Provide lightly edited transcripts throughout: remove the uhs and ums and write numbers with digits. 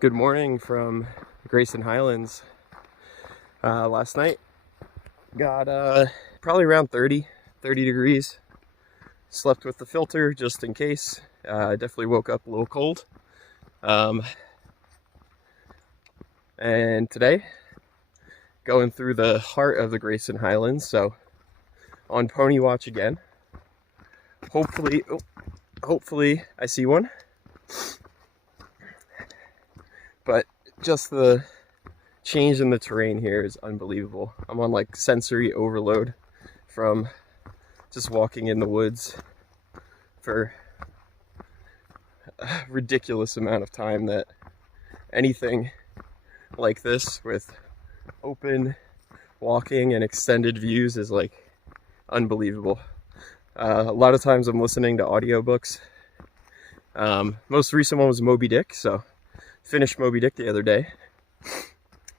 Good morning from Grayson Highlands. Last night got probably around 30 degrees. Slept with the filter just in case. Definitely woke up a little cold. And today, going through the heart of the Grayson Highlands, so on pony watch again. Hopefully I see one. But just the change in the terrain here is unbelievable. I'm on like sensory overload from just walking in the woods for a ridiculous amount of time that anything like this with open walking and extended views is like unbelievable. A lot of times I'm listening to audiobooks. Most recent one was Moby Dick, so finished Moby Dick the other day.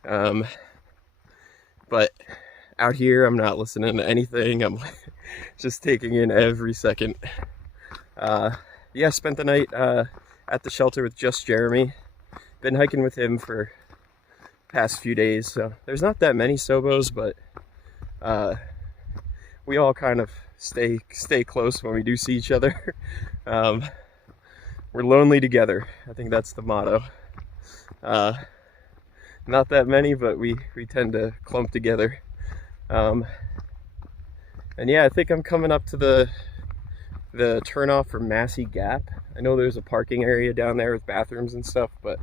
But out here I'm not listening to anything. I'm just taking in every second. Yeah, spent the night at the shelter with just Jeremy. Been hiking with him for past few days, so there's not that many SOBOs, but we all kind of stay close when we do see each other. We're lonely together. I think that's the motto. Not that many, but we tend to clump together. And yeah, I think I'm coming up to the turnoff for Massey Gap. I know there's a parking area down there with bathrooms and stuff, but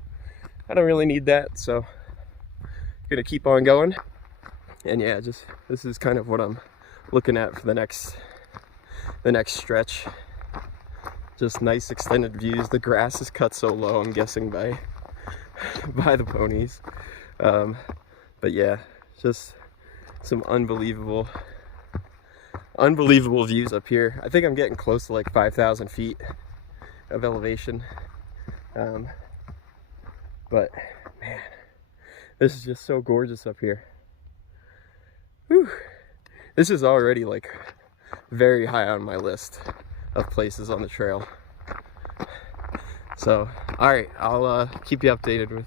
I don't really need that, so I'm gonna keep on going. And yeah, just this is kind of what I'm looking at for the next stretch. Just nice extended views. The grass is cut so low, I'm guessing by the ponies. But yeah, just some unbelievable views up here. I think I'm getting close to like 5,000 feet of elevation. But man, this is just so gorgeous up here. Whew. This is already like very high on my list of places on the trail. So, all right, I'll keep you updated with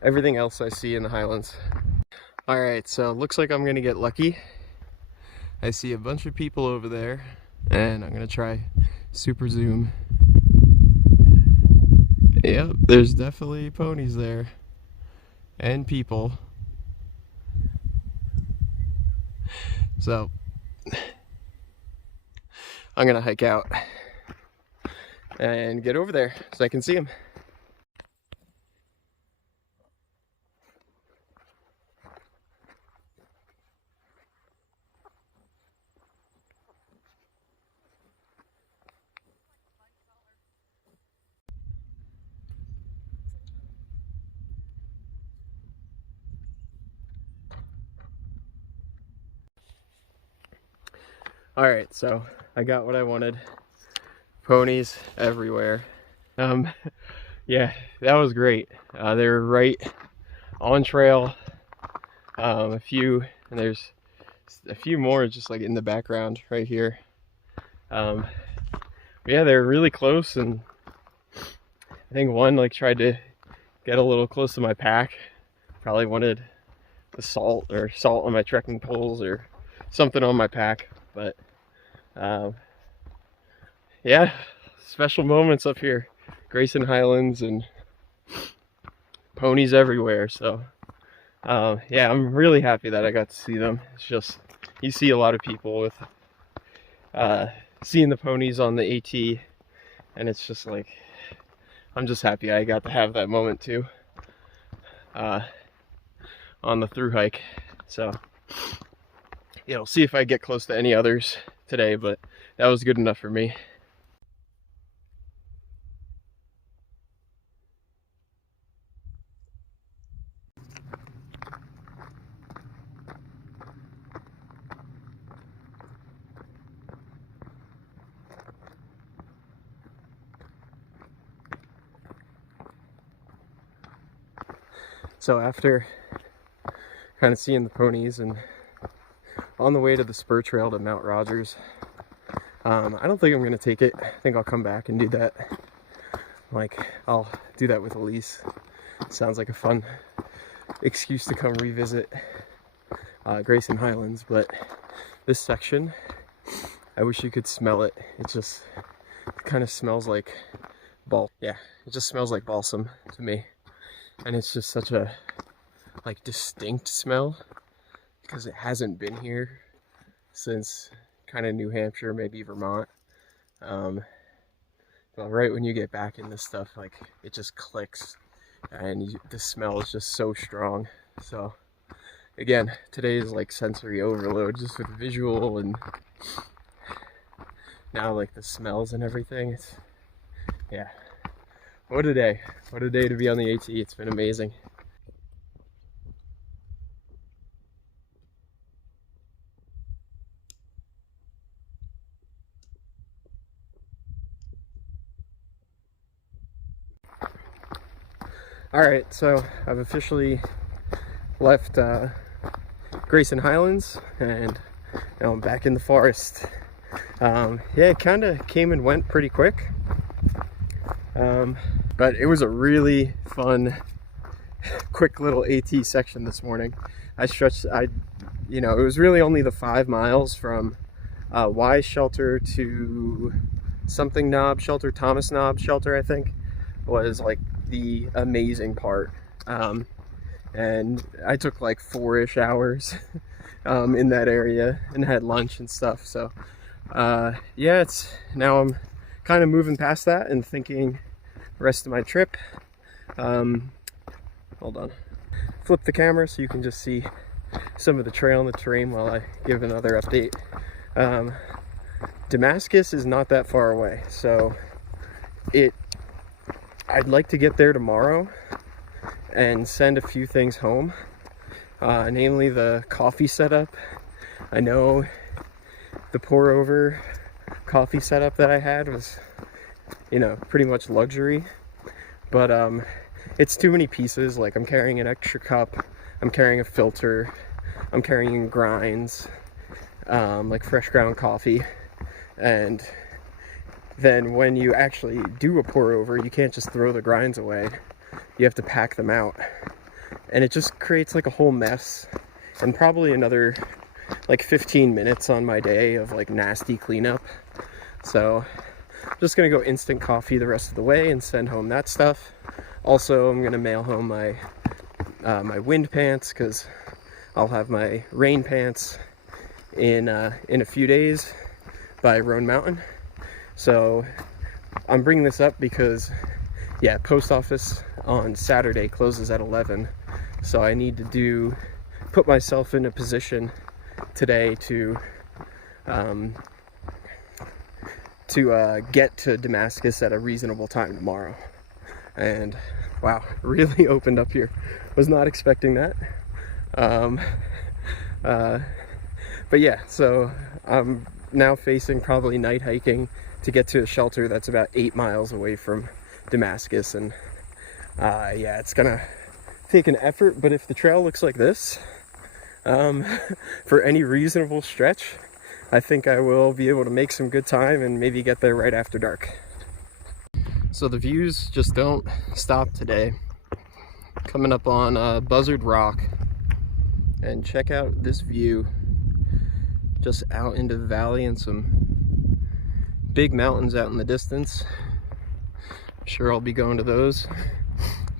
everything else I see in the Highlands. All right, so looks like I'm gonna get lucky. I see a bunch of people over there, and I'm gonna try super zoom. Yep, there's definitely ponies there and people. So I'm gonna hike out and get over there so I can see them. All right, so I got what I wanted. Ponies everywhere. Yeah, that was great. They were right on trail. A few, and there's a few more just like in the background right here. Yeah, they're really close, and I think one like tried to get a little close to my pack. Probably wanted the salt on my trekking poles or something on my pack. But yeah, special moments up here. Grayson Highlands and ponies everywhere. So yeah, I'm really happy that I got to see them. It's just, you see a lot of people with seeing the ponies on the AT, and it's just like, I'm just happy I got to have that moment too on the Thru-Hike. So yeah, we'll see if I get close to any others today, but that was good enough for me. So after kind of seeing the ponies and on the way to the spur trail to Mount Rogers, I don't think I'm going to take it. I think I'll come back and do that. Like, I'll do that with Elise. Sounds like a fun excuse to come revisit Grayson Highlands, but this section, I wish you could smell it. It kind of smells like it just smells like balsam to me, and it's just such a like distinct smell because it hasn't been here since kind of New Hampshire, maybe Vermont. But right when you get back in this stuff, like it just clicks, and the smell is just so strong. So again, today is like sensory overload, just with visual and now like the smells and everything. Yeah, what a day to be on the AT. It's been amazing. All right, so I've officially left Grayson Highlands, and now I'm back in the forest. Yeah, it kind of came and went pretty quick, but it was a really fun, quick little AT section this morning. You know, it was really only the 5 miles from Wise Shelter to something Knob Shelter, Thomas Knob Shelter, I think, was like the amazing part. And I took like 4-ish hours in that area and had lunch and stuff. So yeah, now I'm kind of moving past that and thinking the rest of my trip. Hold on, flip the camera so you can just see some of the trail and the terrain while I give another update. Damascus is not that far away, so I'd like to get there tomorrow and send a few things home, namely the coffee setup. I know the pour over coffee setup that I had was, you know, pretty much luxury, but it's too many pieces. Like, I'm carrying an extra cup, I'm carrying a filter, I'm carrying grinds, like fresh ground coffee, and then when you actually do a pour over, you can't just throw the grinds away. You have to pack them out, and it just creates like a whole mess, and probably another like 15 minutes on my day of like nasty cleanup. So I'm just gonna go instant coffee the rest of the way and send home that stuff. Also, I'm gonna mail home my my wind pants, because I'll have my rain pants in a few days by Roan Mountain. So I'm bringing this up because, yeah, post office on Saturday closes at 11, so I need to put myself in a position today to get to Damascus at a reasonable time tomorrow. And wow, really opened up here. Was not expecting that. But yeah, so I'm now facing probably night hiking to get to a shelter that's about 8 miles away from Damascus. And yeah, it's gonna take an effort, but if the trail looks like this for any reasonable stretch, I think I will be able to make some good time and maybe get there right after dark. So the views just don't stop today. Coming up on Buzzard Rock, and check out this view just out into the valley and some big mountains out in the distance. I'm sure I'll be going to those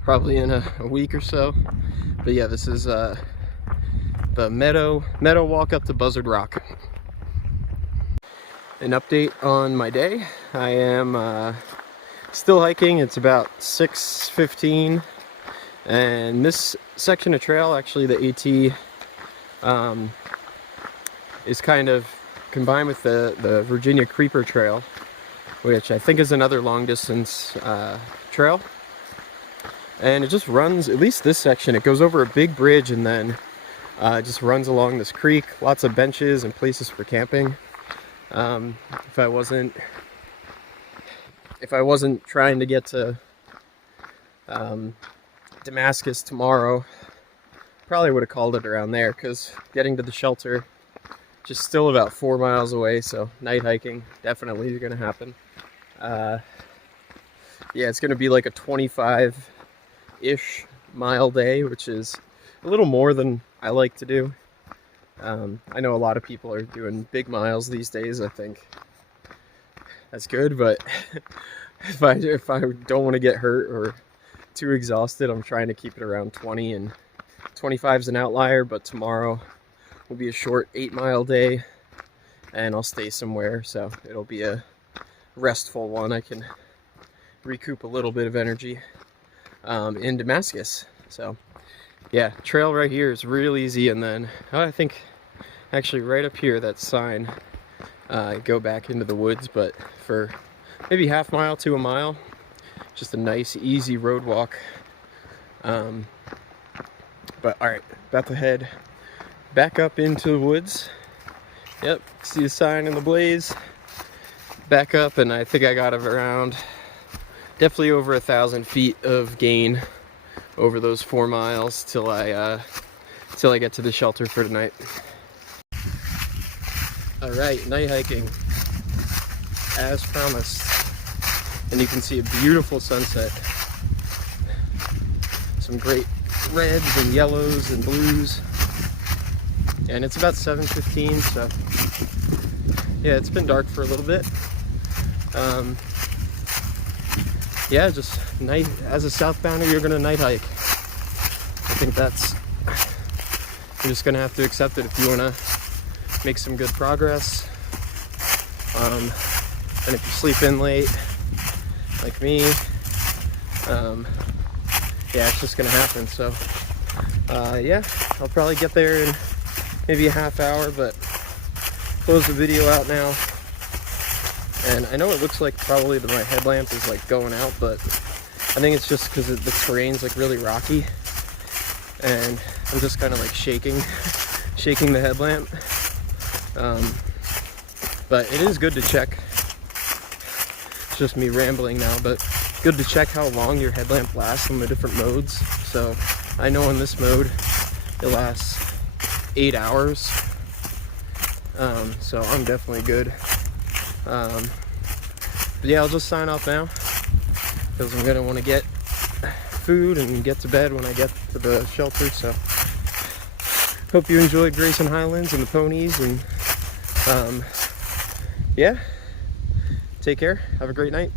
probably in a week or so. But yeah, this is the meadow walk up to Buzzard Rock. An update on my day. I am still hiking. It's about 6:15, and this section of trail, actually the AT, is kind of combined with the Virginia Creeper Trail, which I think is another long distance trail. And it just runs, at least this section, it goes over a big bridge and then it just runs along this creek. Lots of benches and places for camping. If I wasn't trying to get to Damascus tomorrow, probably would have called it around there, because getting to the shelter just still about 4 miles away, so night hiking definitely is going to happen. Yeah, it's going to be like a 25-ish mile day, which is a little more than I like to do. I know a lot of people are doing big miles these days. I think that's good, but if I don't want to get hurt or too exhausted, I'm trying to keep it around 20, and 25 is an outlier, but tomorrow will be a short 8-mile day and I'll stay somewhere, so it'll be a restful one. I can recoup a little bit of energy in Damascus. So yeah, trail right here is real easy, and then I think actually right up here, that sign, go back into the woods, but for maybe half mile to a mile, just a nice easy road walk. But all right, about to head back up into the woods. Yep, see the sign in the blaze. Back up, and I think I got around definitely over 1,000 feet of gain over those 4 miles till I get to the shelter for tonight. All right, night hiking as promised, and you can see a beautiful sunset. Some great reds and yellows and blues, and it's about 7:15, so yeah, it's been dark for a little bit. Yeah, just night as a southbounder, you're gonna night hike. I think you're just gonna have to accept it if you wanna make some good progress. And if you sleep in late, like me, yeah, it's just gonna happen. So yeah, I'll probably get there in maybe a half hour, but close the video out now. And I know it looks like probably that my headlamp is like going out, but I think it's just because the terrain's like really rocky, and I'm just kind of like shaking the headlamp. But it is good to check. It's just me rambling now, but good to check how long your headlamp lasts in the different modes. So I know in this mode it lasts 8 hours, so I'm definitely good. But yeah, I'll just sign off now because I'm gonna want to get food and get to bed when I get to the shelter. So hope you enjoyed Grayson Highlands and the Ponies, and yeah, take care, have a great night.